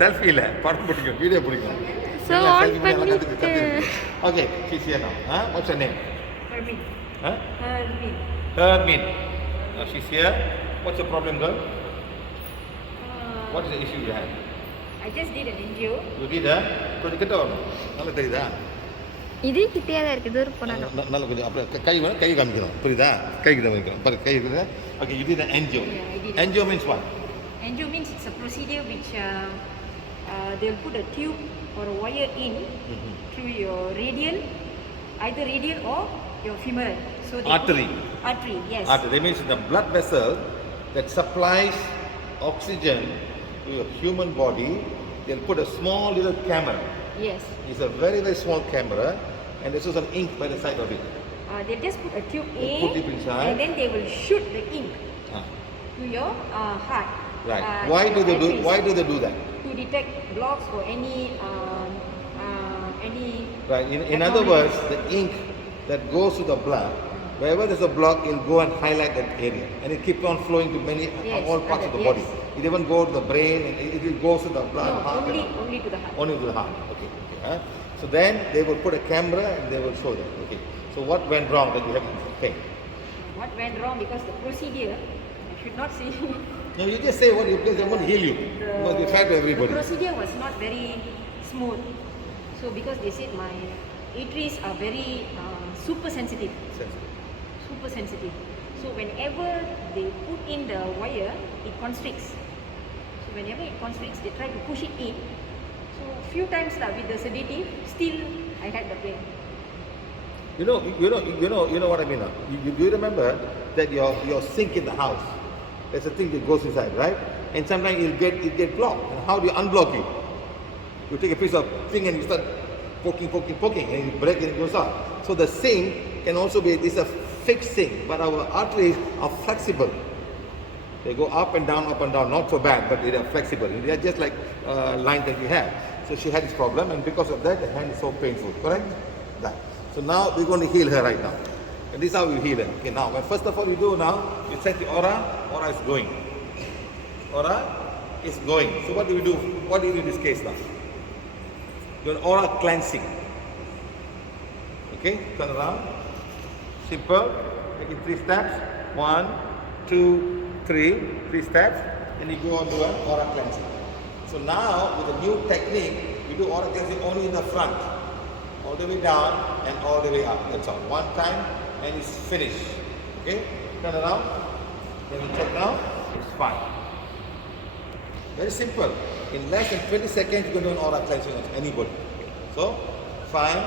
selfie இல்ல படம் பிடிக்கும் வீடியோ பிடிக்கும் So on பண்ணிட்டு Okay, she's here now. What's her name? Hermin. Huh? Hermin. Hermin. She's here. What's the problem, girl? What is the issue you have? I just did an angio. You did கொஞ்சம் கிட்ட வரணும் நல்லா தெரியுதா இது கிட்டே தான் இருக்கு தூரம் போனா நல்லா கொஞ்சம் அப்புறம் கை வேணும் கை காமிக்கணும் புரியுதா கை கிட்ட வைக்கணும் பாரு கை இருக்குது okay you did an angio. Yeah, I did. Angio means what? Angio means it's a procedure which they'll put a tube or a wire in through your radial, either radial or your femoral. So they Artery. Artery, yes. Artery. That means the blood vessel that supplies oxygen to your human body. They'll put a small little camera. Yes. It's a very very small camera, and there's also an ink by the side of it. They'll just put a tube They in, put it inside. and then they will shoot the ink Ah, to your heart. right. Why do they do? arteries Why do they do that? To detect blocks or any Right. In other words, the ink that goes to the blood, wherever there's a block, it'll go and highlight that area, and it keeps on flowing to many Yes, all parts of the yes. body. It even goes to the brain, and it goes to the blood. no, heart, only to the heart. Only to the heart. Okay. So then they will put a camera and they will show them. Okay. So what went wrong that you have pain? What went wrong because the procedure, I should not say. No, you just say what you because they won't heal you. You must be fair to The everybody. procedure was not very smooth. So because they said my arteries are very super sensitive. Super sensitive. So whenever they put in the wire, it constricts. So whenever it constricts, they try to push it in. So few times with the sedative, still I had the pain. You know what I mean now? You remember that your sink in the house, there's a thing that goes inside, right? And sometimes it get blocked. And how do you unblock it? You take a piece of thing and you start poking, and you break and it goes out. So the sink can also be, it's a fixed sink, but our arteries are flexible. They go up and down, not so bad, but they are flexible. They are just like lines that we have. So she had this problem, and because of that, the hand is so painful, correct? That. So now we're going to heal her right now. And this is how we heal her. Okay, now, first of all you do now, you set the aura is going. Aura is going. So what do we do? What do you do in this case now? Do an aura cleansing. Okay, turn around. Simple. Take it 3 steps. 1, 2, 3 steps. And you go on to an aura cleansing. So now, with a new technique, you do aura cleansing only in the front. All the way down and all the way up. That's all. One time and it's finished. Okay? Turn around. Then you check now. It's fine. Very simple. In less than 20 seconds, you can do an aura cleansing on anybody. So, fine.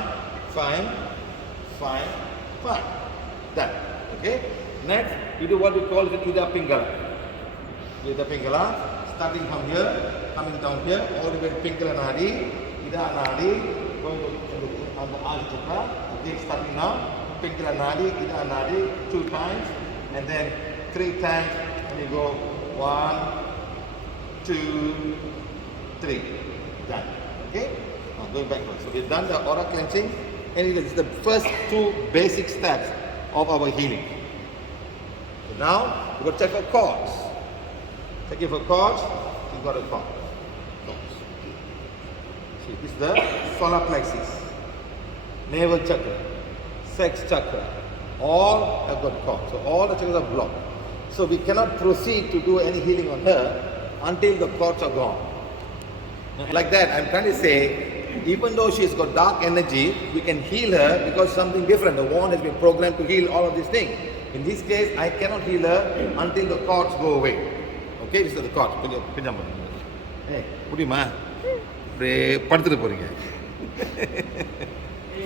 Done. Okay? Next, you do what we call the Ida Pingala. Ida Pingala, starting from here, coming down here, all the way to Pingala Nadi, Ida Nadi, going to on the Adi Chakra. Again, starting now, Pingala Nadi, Ida Nadi, 2 times, and then 3 times, and you go 1, 2, 3. Done. Okay? Now going backwards. So we've done the aura cleansing, and it is the first 2 basic steps of our healing. So now we're going to check for cords. Checking for cords, you've got a cord. Cords. See, this is the solar plexus, navel chakra, sex chakra. All have got cords. So all the chakras are blocked. So we cannot proceed to do any healing on her until the cords are gone. Like that, I'm trying to say, even though she's got dark energy, we can heal her because something different. The wand has been programmed to heal all of these things. In this case, I cannot heal her until the cords go away. Okay, this is the cords. Hey, முடியுமா அப்படியே படுத்துட்டு போறீங்க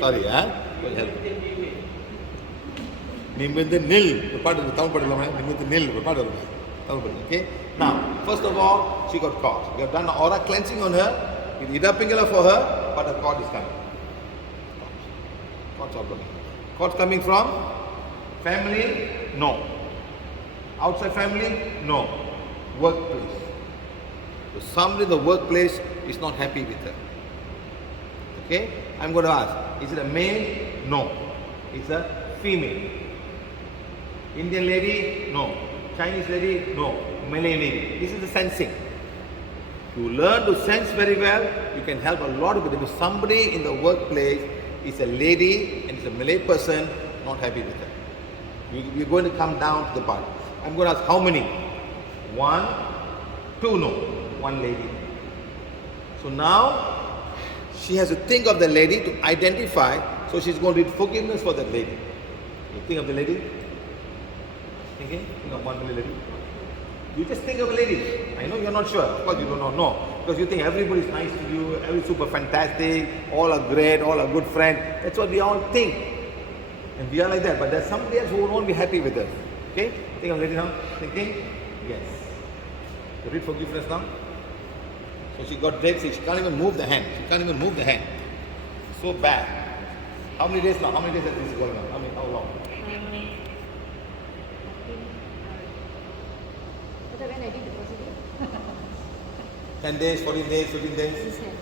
sorry நிமிர்ந்து நில் பாட்டு தமிழ் பாட்டு இல்லாமல் நிமிர்ந்து நில் பாட்டு வருங்க தமிழ் பாட்டு. Okay, now first of all she got caught. We have done aura cleansing on her. With Ida Pingala for her, but the cord is coming. Cords are coming. Cords coming from family? No. Outside family? No. Workplace. So somebody in the workplace is not happy with her. Okay? I'm going to ask, is it a male? No. It's a female. Indian lady? No. Chinese lady? No. Malay lady. This is the sensing. You learn to sense very well, you can help a lot of people. If somebody in the workplace is a lady and is a Malay person, not happy with her. We're going to come down to the part. I'm going to ask how many? 1, 2, no. 1 lady. So now, she has to think of the lady to identify, so she's going to read forgiveness for that lady. You think of the lady? Thinking? Think of one lady. You just think of a lady. I know you're not sure. Of course you do not know. Because you think everybody's nice to you, everybody's super fantastic, all are great, all are good friends. That's what we all think. And we are like that. But there's somebody else who won't be happy with us. Okay? Think of a lady now. Thinking? Yes. You read forgiveness now. So she got dead. She can't even move the hand. She can't even move the hand. So bad. How many days now? How many days has this going on? How long? When I did the procedure? 10 days, 14 days, 15 days? This hand.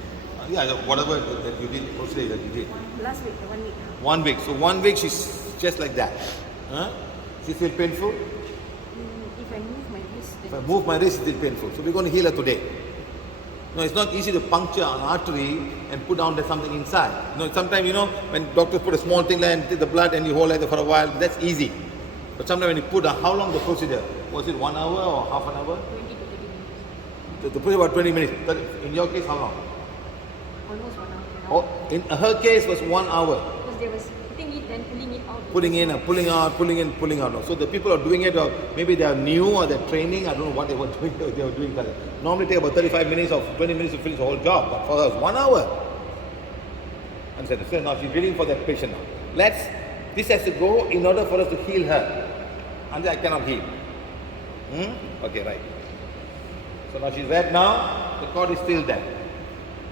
Yeah, whatever that you did, procedure that you did. Last week, 1 week. 1 week. So 1 week she's just like that. Huh? She still painful? If I move my wrist, If then I move my wrist, it's still painful. So we're going to heal her today. No, it's not easy to puncture an artery and put down something inside. No, sometimes, when doctors put a small thing there and take the blood and you hold it for a while, that's easy. But sometimes when you put how long the procedure? Was it 1 hour or half an hour? 20 to 30 minutes. The procedure about 20 minutes. In your case, how long? Almost 1 hour. Oh, in her case was 1 hour. Because they was putting it, then pulling it out. Pulling in and pulling out, pulling in, pulling out. So the people are doing it, or maybe they are new or they're training. I don't know what they were doing. They were doing that. Normally take about 35 minutes or 20 minutes to finish the whole job. But for her, it's 1 hour. Understand? So now she's waiting for that patient now. This has to go in order for us to heal her. And I cannot heal. Okay, right. So now she's red now. The cord is still there.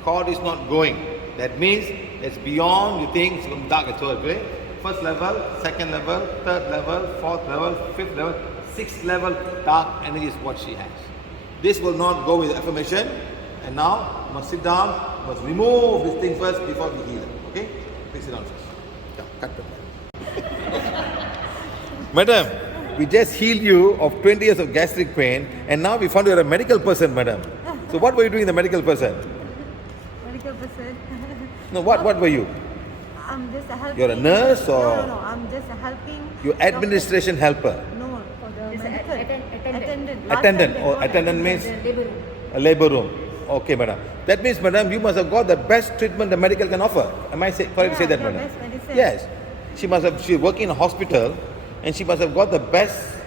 Cord is not going. That means it's beyond, you think, it's going dark. So, okay? First level, second level, third level, fourth level, fifth level, sixth level, dark energy is what she has. This will not go with affirmation. And now, you must sit down, you must remove this thing first before we heal it. Okay? Please sit down first. Yeah, cut the Madam, we just healed you of 20 years of gastric pain, and now we found you're a medical person, madam. So what were you doing, the medical person? Medical person. No, what were you? I'm just helping. You're a nurse or? No, I'm just helping. You're administration helper. No, for the Just a medical. attendant. Last Attendant. time they Oh, got attendant means The labor room. a labor room. Okay, madam. That means, madam, you must have got the best treatment the medical can offer. Am I correct to say that, yeah, madam? best medicine. Yes. She's working in a hospital, and she must have got the best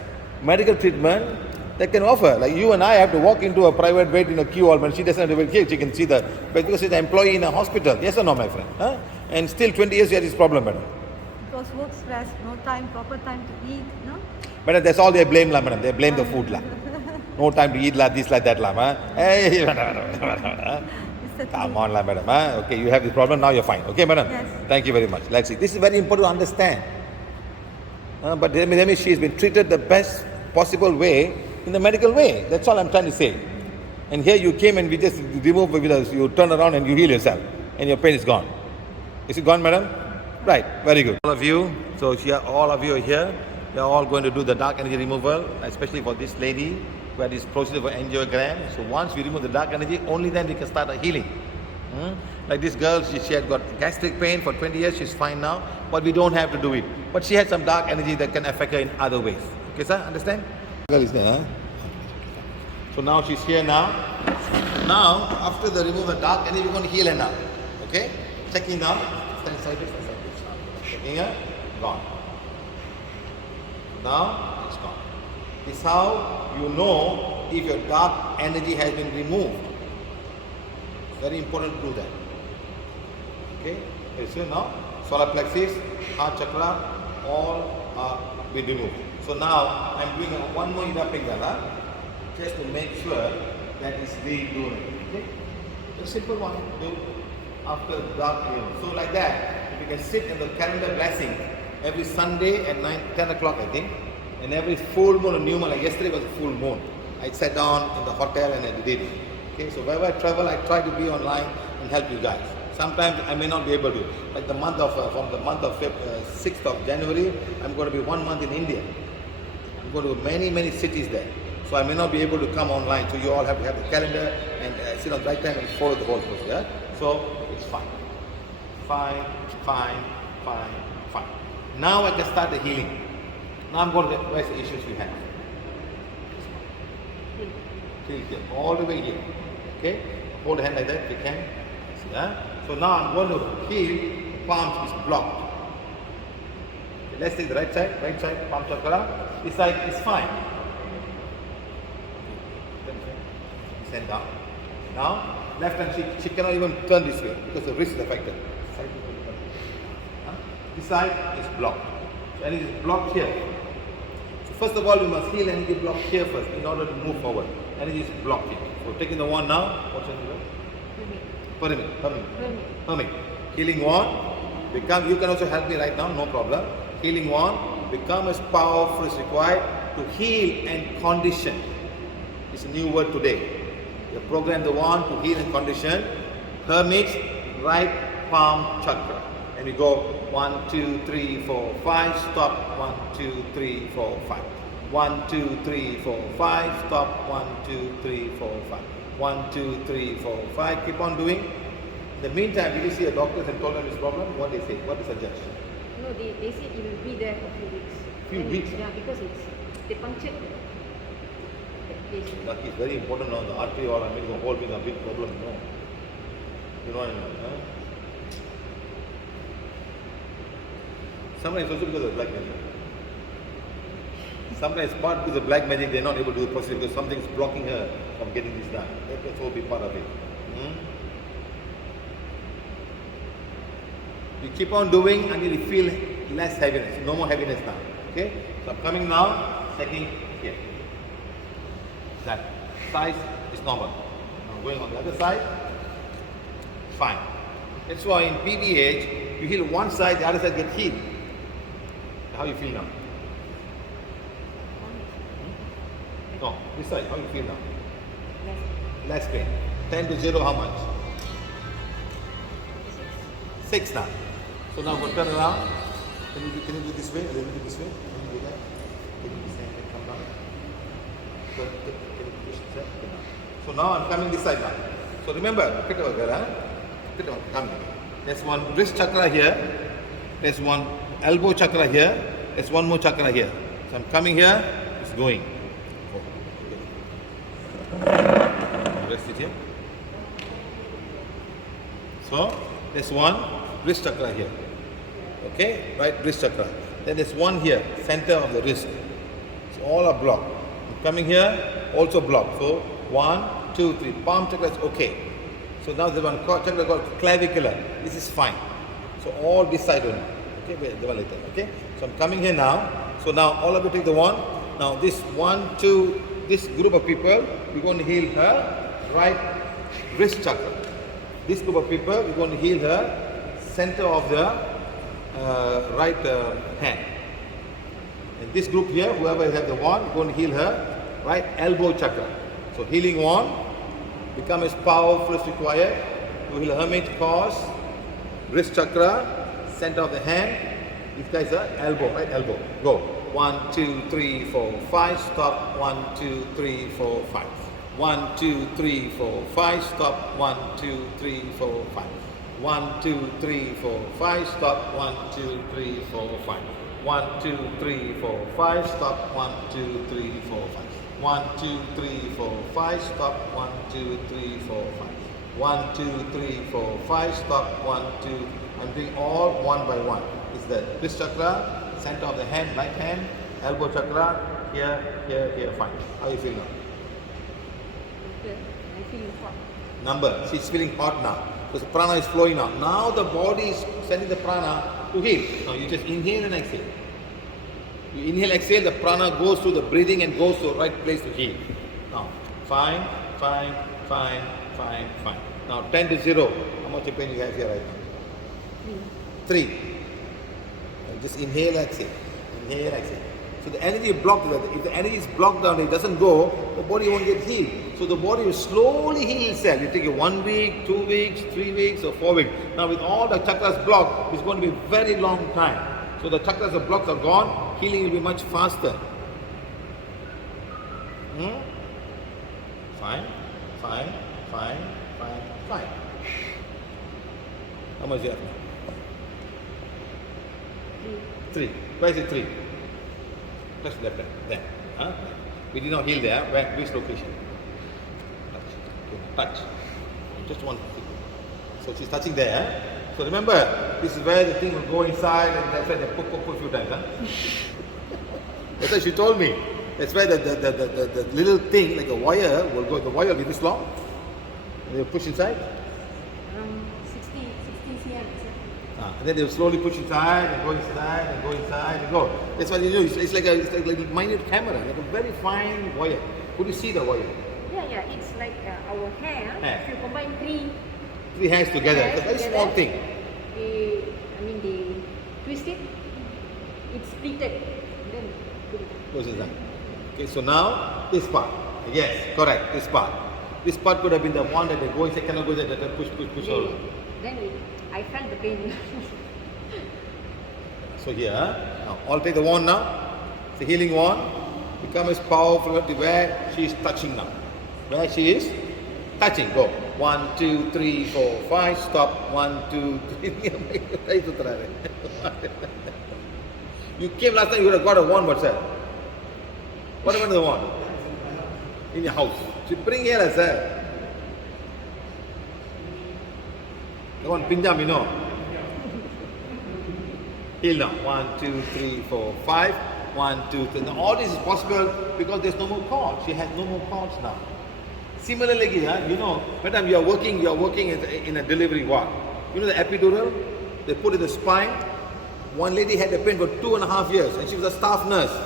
medical treatment that can offer. Like you and I have to walk into a private wait in a queue, or when she doesn't have to wait here, she can see that. But because she's an employee in a hospital, yes or no, my friend? Huh? And still 20 years she has this problem, madam. Because work stress, no time, proper time to eat, no? Madam, that's all they blame, la, madam. They blame the food, la. No time to eat, la, this, like that, la, ma. Hey, It's the come on, la, madam. Huh? Okay, you have this problem, now you're fine. Okay, madam? Yes. Thank you very much. Let's see. This is very important to understand. But that means she's been treated the best possible way in the medical way. That's all I'm trying to say. And here you came and we just remove with us. You turn around and you heal yourself. And your pain is gone. Is it gone, madam? Right. Very good. All of you. So here, all of you are here. We are all going to do the dark energy removal, especially for this lady who had this procedure for angiogram. So once we remove the dark energy, only then we can start a healing. Like this girl, she had got gastric pain for 20 years. She's fine now, but we don't have to do it. But she had some dark energy that can affect her in other ways. Okay, sir? Understand? Girl is there, huh? So now she's here now. Now, after the remove the dark energy, we're going to heal her now. Okay? Checking now. Stand sideways, stand sideways. Checking her. Gone. Now, it's gone. This is how you know if your dark energy has been removed. Very important to do that. Okay? You see now, solar plexus, heart chakra, all are been removed. So now I'm doing one more Ida Pingala just to make sure that it's redoing. Okay? A simple one. Do after dark. So like that, if you can sit in the calendar blessing every Sunday at 10 o'clock, I think, and every full moon or new moon. Like yesterday was a full moon. I sat down in the hotel and I did it. Okay, so wherever I travel, I try to be online and help you guys. Sometimes I may not be able to. Like the month of, from the month of 6th of January, I'm going to be 1 month in India. I'm going to many cities there. So I may not be able to come online. So you all have to have the calendar and sit on the right time and follow the whole process. Yeah? So it's fine. Fine, fine, fine, fine. Now I can start the healing. Now I'm going to get where's the issues we have. Heal here, all the way here. Okay? Hold the hand like that if you can. See, yeah? So now I'm going to heal. Palm is blocked. Okay, let's take the right side, palm chakra. This side is fine. Send down. Now, left hand she cannot even turn this way because the wrist is affected. This side is blocked. So energy is blocked here. So first of all, we must heal energy blocked here first in order to move forward. Energy is blocked here. So taking the wand now, what's it? Hermit. Healing wand. Become. You can also help me right now, no problem. Healing wand. Become as powerful as required to heal and condition. It's a new word today. You program the wand to heal and condition. Hermit's right palm chakra. And we go 1, 2, 3, 4, 5. Stop. 1, 2, 3, 4, 5. 1, 2, 3, 4, 5. Stop. 1, 2, 3, 4, 5. 1, 2, 3, 4, 5. Keep on doing. In the meantime, did you see a doctor and told them this problem? What they say? What they suggest? No, they said it will be there for a few weeks. Few weeks? Yeah, because they punctured that place. Lucky, it's very important now. The artery or making the whole being a big problem. No. You know what I mean? Huh? Sometimes also because of black magic. Sometimes part because of black magic, they're not able to do the process because something is blocking her from getting this done. That's all be part of it. You keep on doing until you feel less heaviness. No more heaviness now. Okay? So I'm coming now, checking here. That size is normal. Now going on the other side, fine. That's why in PBH, you heal one side, the other side gets healed. How you feel now? No, this side, how you feel now? Less pain. 10 to 0, how much? 6 now. So now go turn around. Can you do this way? Can you do this way? Can you do that? Can you do this way? Can you come down? Can you push this way? So now I'm coming this side now. So remember, come. There's one wrist chakra here. There's one elbow chakra here. There's one more chakra here. So I'm coming here. It's going. Rest it here. So there's one wrist chakra here. Okay, right wrist chakra. Then there's one here, center of the wrist. So all are blocked. I'm coming here, also blocked. So 1, 2, 3. Palm chakra is okay. So now there's one chakra called clavicular. This is fine. So all this side only. Okay, wait, the one later. Okay. So I'm coming here now. So now all of you take the wand. Now this 1, 2, this group of people, we're going to heal her right wrist chakra. This group of people, we're going to heal her center of the right hand. And this group here, whoever has the wand, we're going to heal her right elbow chakra. So healing wand, become as powerful as required. To heal hermit cause, wrist chakra, center of the hand. These guys are elbow, right elbow. Go. 1, 2, 3, 4, 5. Stop. 1, 2, 3, 4, 5. 1, 2, 3, 4, 5. Stop. 1, 2, 3, 4, 5. 1, 2, 3, 4, 5. Stop. 1, 2, 3, 4, 5. 1, 2, 3, 4, 5. Stop. 1, 2, 3, 4, 5. 1, 2, 3, 4, 5. Stop. 1, 2, 3, 4, 5. 1, 2, 3, 4, 5. Stop. 1, 2. I'm doing all one by one. It's the wrist chakra, center of the hand, right hand, elbow chakra, here, fine. How you feel now? Okay, I feel hot. Number, she's feeling hot now. Because the prana is flowing now. Now the body is sending the prana to heal. Now you just inhale and exhale. You inhale, exhale, the prana goes through the breathing and goes to the right place to heal. Now, fine. Now 10 to 0. How much pain you have here right now? 3. Now just inhale, exhale. Inhale, exhale. So the energy is blocked. If the energy is blocked down, it doesn't go, the body won't get healed. So the body will slowly heal itself. You take it 1 week, 2 weeks, 3 weeks, or 4 weeks. Now with all the chakras blocked, it's going to be a very long time. So the chakras of blocks are gone, healing will be much faster. Hmm? Fine, fine, fine, fine, fine. How much do you have? 3. Where is it 3? Touch left hand. There. Huh? We did not heal there. Where? Which location? Touch. Okay. Touch. Just one. So she's touching there. So remember, this is where the thing will go inside, and that's why they poke a few times. Huh? That's what she told me. That's where the little thing, like a wire, will go. The wire will be this long. And they'll push inside. 60 cm. And then they'll slowly push inside and go inside and go inside and go. That's what you do. It's like a minute camera, like a very fine wire. Could you see the wire? Yeah. It's like our hair. Hair. If you combine 3 3 hairs together. It's a very together, small thing. They twist it. It's pleated. Then put it. Goes inside. Okay, so now this part. Yes, correct. This part. This part could have been the one that they go inside, cannot go there, that they push all. Then I felt the pain. So here, now I'll take the wand now. It's a healing wand. Become as powerful to where she is touching now. Where she is touching. Go. 1, 2, 3, 4, 5. Stop. 1, 2, 3. You came last time, you would have got a wand, what's that? What happened to the wand? In your house. So bring here, sir. The one pinjam, you know. Heal now. 1, 2, 3, 4, 5. 1, 2, 3. Now all this is possible because there's no more cord. She has no more cords now. Similarly, you know, madam, you are working in a delivery ward. You know the epidural? They put in the spine. One lady had the pain for 2.5 years and she was a staff nurse.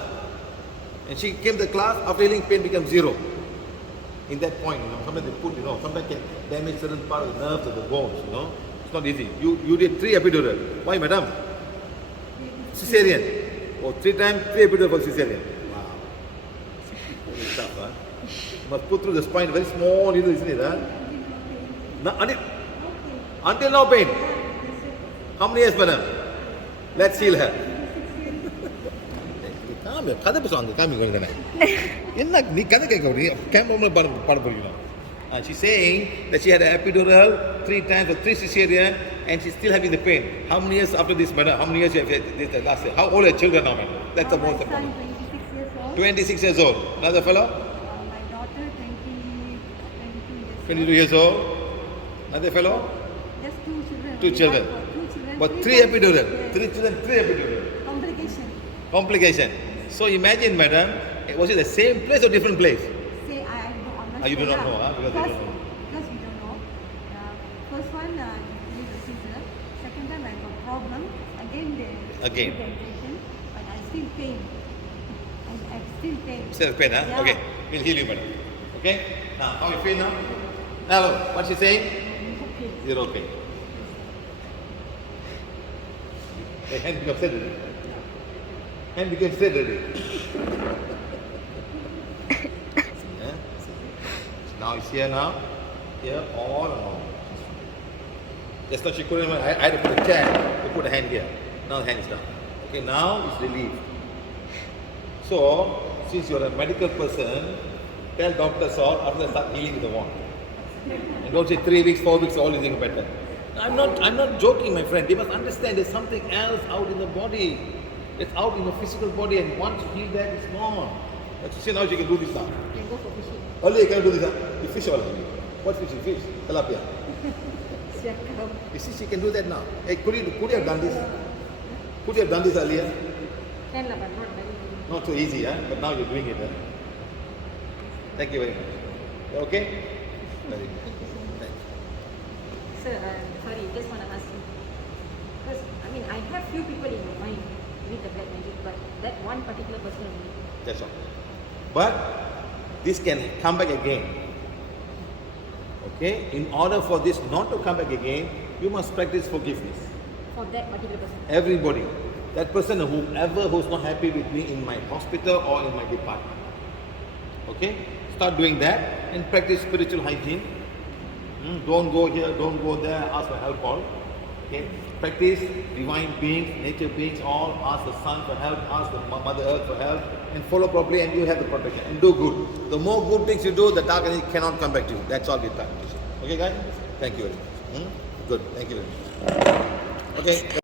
And she came to class, after healing, pain becomes 0. In that point, you know, sometimes they put, sometimes can damage certain part of the nerves or the bones, It's not easy. You did 3 epidural. Why, madam? Cesarean. Oh, 3 times, 3 epidural for cesarean. Wow. Very tough, huh? Must put through the spine, very small needle, isn't it, huh? Until now pain. How many years, madam? Let's heal her. கதை பேசுவாங்க காமிங்க தானே என்ன நீ கதை கேட்க முடியும் camera பாட போறீங்களா she's saying that she had an epidural 3 times or 3 cesarean and she's still having the pain. How many years after this, madam? How many years you have had this last year? How old are your children now, madam? That's the most My son, important. 26 years old. 26 years old. Another fellow? My daughter, 22 22 years old. Another fellow? Just 2 children. 2 children. Two children. But 3 times. epidural. Yes. 3 children, 3 epidural. Complication. So imagine, madam, was it the same place or different place? Say, I'm not You do sure not know, huh? Because they don't know. Because we don't know. First one, did the seizure. Second time, I got problem. Again, Again. Temptation, but I still pain. I'm still pain. Still pain, huh? Yeah. Okay, we'll heal you, madam. Okay? Now, how you feel now? Now, what's she saying? Okay. 0 pain. The hand becomes steady. Hand became straight already. Yeah? Now it's here now. Here, all along. Just now she couldn't even, I had to put a chair to put a hand here. Now the hand is down. Okay, now it's relieved. So, since you're a medical person, tell doctors all after they start healing with the wand. And don't say 3 weeks, 4 weeks, all is getting better. I'm not joking, my friend. They must understand there's something else out in the body. It's out in the physical body, and once you heal that, it's gone. But you see now she can do this now. Can go for fishing. Earlier you cannot do this. Huh? You fish all. What fish? You fish? Tilapia. Siakap. You see, she can do that now. Hey, could you have done this? Could you have done this earlier? Can lah, but not very. Not so easy, huh? But now you're doing it. Huh? Thank you very much. You okay? Very good. Thank you. Sir, sorry, just want to ask you. Because, I have few people in my mind with the black magic, but that one particular person only. That's all. But this can come back again. Okay? In order for this not to come back again, you must practice forgiveness. For that particular person. Everybody. That person, whoever who's not happy with me in my hospital or in my department. Okay? Start doing that and practice spiritual hygiene. Don't go here, don't go there, ask for help all. Okay? Practice divine beings, nature beings, all ask the sun for help, ask the Mother Earth for help, and follow properly, and you have the protection. And do good. The more good things you do, the dark energy cannot come back to you. That's all we're trying to say. Okay, guys? Thank you very much. Good. Thank you very much. Okay.